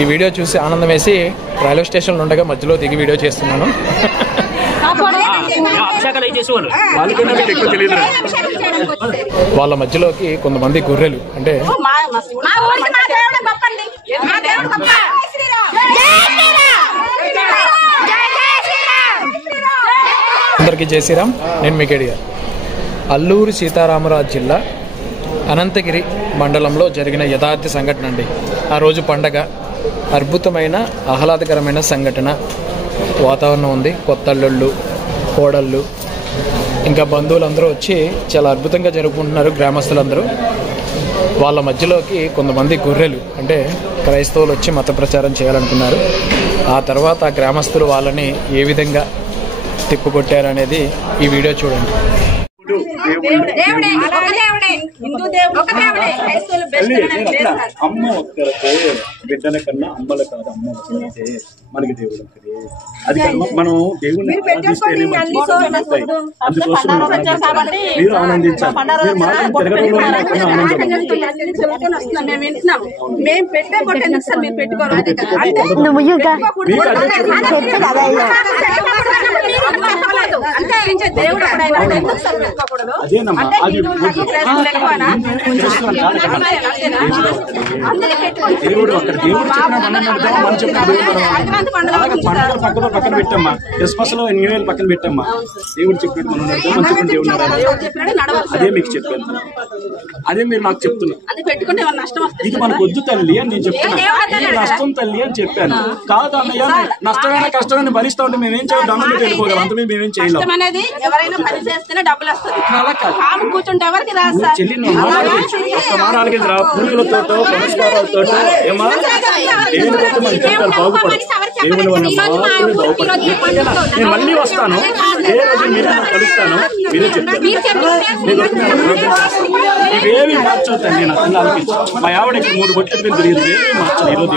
ఈ వీడియో చూసి ఆనందం వేసి రైల్వే స్టేషన్లో ఉండగా మధ్యలో దిగి వీడియో చేస్తున్నాను. వాళ్ళ మధ్యలోకి కొంతమంది గొర్రెలు అంటే అందరికీ జై శ్రీరామ్. నేను మీ కేడిగా. అల్లూరి సీతారామరాజు జిల్లా అనంతగిరి మండలంలో జరిగిన యథార్థ సంఘటన అండి. ఆ రోజు పండగ, అద్భుతమైన ఆహ్లాదకరమైన సంఘటన. వాతావరణం ఉంది, కొత్త అల్లుళ్ళు, కోడళ్ళు, ఇంకా బంధువులందరూ వచ్చి చాలా అద్భుతంగా జరుపుకుంటున్నారు గ్రామస్తులందరూ. వాళ్ళ మధ్యలోకి కొంతమంది గొర్రెలు అంటే క్రైస్తవులు వచ్చి మత ప్రచారం చేయాలనుకున్నారు. ఆ తర్వాత ఆ గ్రామస్తులు వాళ్ళని ఏ విధంగా తిప్పుకొట్టారనేది ఈ వీడియో చూడండి. అమ్మ ఒక్కరితే బిడ్డల కన్నా అమ్మల కాదు, అమ్మ ఒక్కరితే మనకి దేవుడు ఒక్కడే. అది మనం దేవుడిని ఆరాధిస్తేనే అందుకోసం మీరు ఆనందించాలి. మీరు మాత్రం తిరగడంలో మేము పెట్టే మీరు పెట్టుకోవాలి. అదేనమ్మా, అది దేవుడు అక్కడ దేవుడు చెప్పిన పండుగ పక్కన పెట్టమ్మా. క్రిస్మస్ లో న్యూ ఇయర్ పక్కన పెట్టమ్మా. దేవుడు చెప్పాడు మనం మంచి దేవుడు. అదే మీకు చెప్పాను, అదే మీరు నాకు చెప్తున్నారు. ఇది మనకు వద్దు తల్లి అని నేను చెప్తున్నాను. నష్టం తల్లి అని చెప్పాను. కాదు అన్నయ్య, నష్టమైన కష్టమైన భరిస్తా ఉంటే మేమేం చేయాలి? దండం పెట్టి వెళ్ళిపోగలం, అంత మేమేం చేయలేం. చెల్లి మారాలకి రా, పూజలతో పురస్కారాలతో ఏమా దేవుడితో మన జీవితాలు బాగుపడదు. దేవుని వల్ల మాత్రమే బాగుపడదు. నేను మళ్ళీ వస్తాను, ఏ రోజు మీరు కలుస్తాను, మీరే చెప్తాను. ఇవేమి మార్చవుతాను. నేను అసలు ఆలోచించు. మా ఆవిడకి 3 బొట్లు మీద తిరిగింది, ఏమి మార్చాలి. ఈరోజు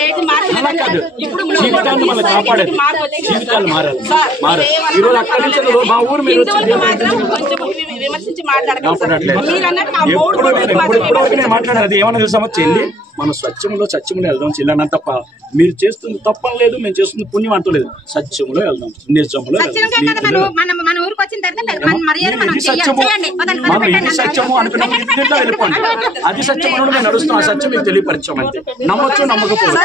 దేవుడి సేవ జీవితాన్ని మనం కాపాడేది. జీవితాలు మారాలి. ఈరోజు అక్కడి నుంచి మా ఊరు మీరు నేను మాట్లాడారు. ఏమన్నా తెలుసామో చెల్లి, మనం సత్యంలో వెళ్దాం చెల్లి తప్ప. మీరు చేస్తుంది తప్పని లేదు, మేము చేస్తుంది పుణ్యం అంటలేదు. సత్యంలో వెళ్దాం, నిజంలో మనం ఇది సత్యము అనుకున్నప్పుడు ఇంటింట్లో వెళ్ళిపోండి. అది సత్యం అని మేము నడుస్తాం. ఆ సత్యం మీకు తెలియపరిచాం అంతే. నమ్మొచ్చు నమ్మకపోవచ్చు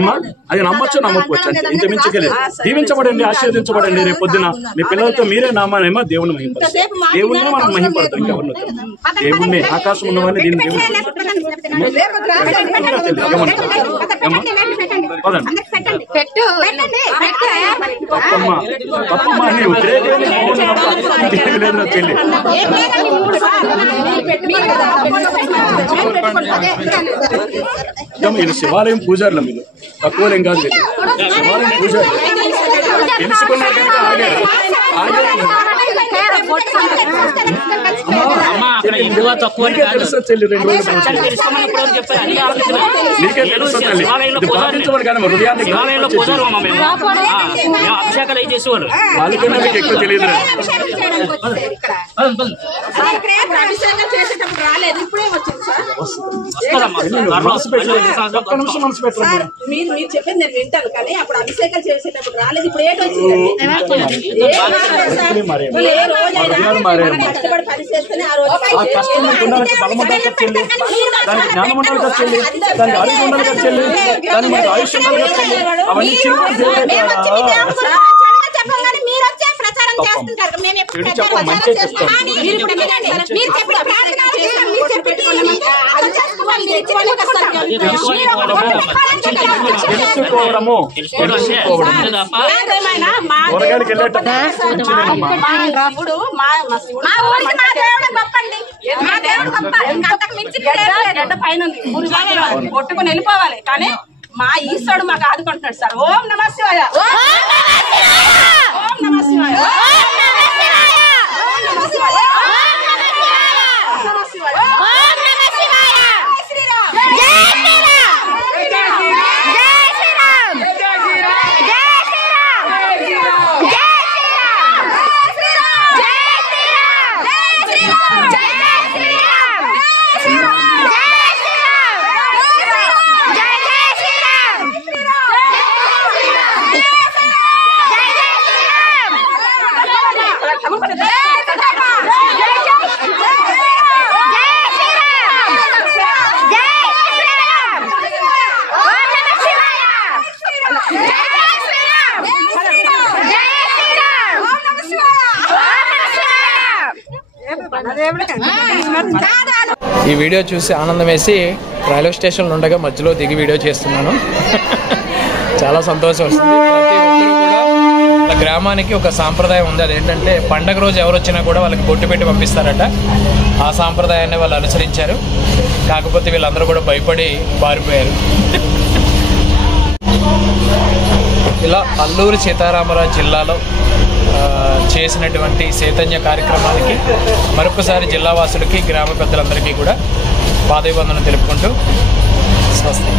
ఏమా, అది నమ్మొచ్చు నమ్మకపోవచ్చు అంతే. ఇంత మించగలేదు. దీవించబడండి, ఆశీర్వదించబడండి. రేపు పొద్దున మీ పిల్లలతో మీరే నామానేమో దేవుని మహింపడతారు. దేవుణ్ణే మనం మహింపడతాం. ఇంకెవరిని దేవుణ్ణి, ఆకాశం ఉన్నవాడిని దీన్ని దేవుడు తప్పమ్మా. నీవు లేదు చెల్లి. మీరు శివాలయం పూజారులు, మీరు తక్కువలేం కాదు. శివాలయం పూజారులు తెలుసుకున్నారు కనుక ఆగారు. తెలుసా చెల్లి? 2 రోజులు నీకే తెలుసా తల్లి? బాధించబడి కానీ హృదయాన్ని వాళ్ళకన్నా మీకు ఎక్కువ తెలియదు. ఒక్క నిమిషం మనసు పెట్టండి. మీరు చెప్పేది నేను వింటాను, కానీ అప్పుడు అభిషేకాలు చేసేటప్పుడు రాలేదు. ఇప్పుడు ఏంటి వచ్చింది? కష్టపడి పని చేస్తేనే ఆ రోజు కష్టం ఉండాలంటే బలం ఉండాలి కదా చెల్లి, దానికి జ్ఞానం ఉండాలి కదా చెల్లి, దానికి ఆరోగ్యం ఉండాలి కదా చెల్లి, దానికి మనకు ఆయుష్ ఉండాలి కదా చెల్లి. అవన్నీ తెలుసుకోవడము కూరగాయలకి వెళ్ళేటప్పుడు కొట్టుకుని వెళ్ళిపోవాలి, కానీ మా ఈశ్వరుడు మాకు ఆదుకుంటున్నాడు సార్. ఓం నమః శివాయ, ఓం నమః శివాయ, జై ఈ వీడియో చూసి ఆనందం వేసి రైల్వే స్టేషన్లో ఉండగా మధ్యలో దిగి వీడియో చేస్తున్నాను. చాలా సంతోషం వస్తుంది. ప్రతి ఒక్కరు కూడా ఒక గ్రామానికి ఒక సాంప్రదాయం ఉంది. అదేంటంటే పండగ రోజు ఎవరు వచ్చినా కూడా వాళ్ళకి బొట్టు పెట్టి పంపిస్తారట. ఆ సాంప్రదాయాన్ని వాళ్ళు అనుసరించారు. కాకపోతే వీళ్ళందరూ కూడా భయపడి పారిపోయారు. ఇలా అల్లూరి సీతారామరాజు జిల్లాలో చేసినటువంటి చైతన్య కార్యక్రమానికి మరొకసారి జిల్లావాసులకి గ్రామ పెద్దలందరికీ కూడా పాదాభివందనం తెలుపుకుంటూ స్వస్తి.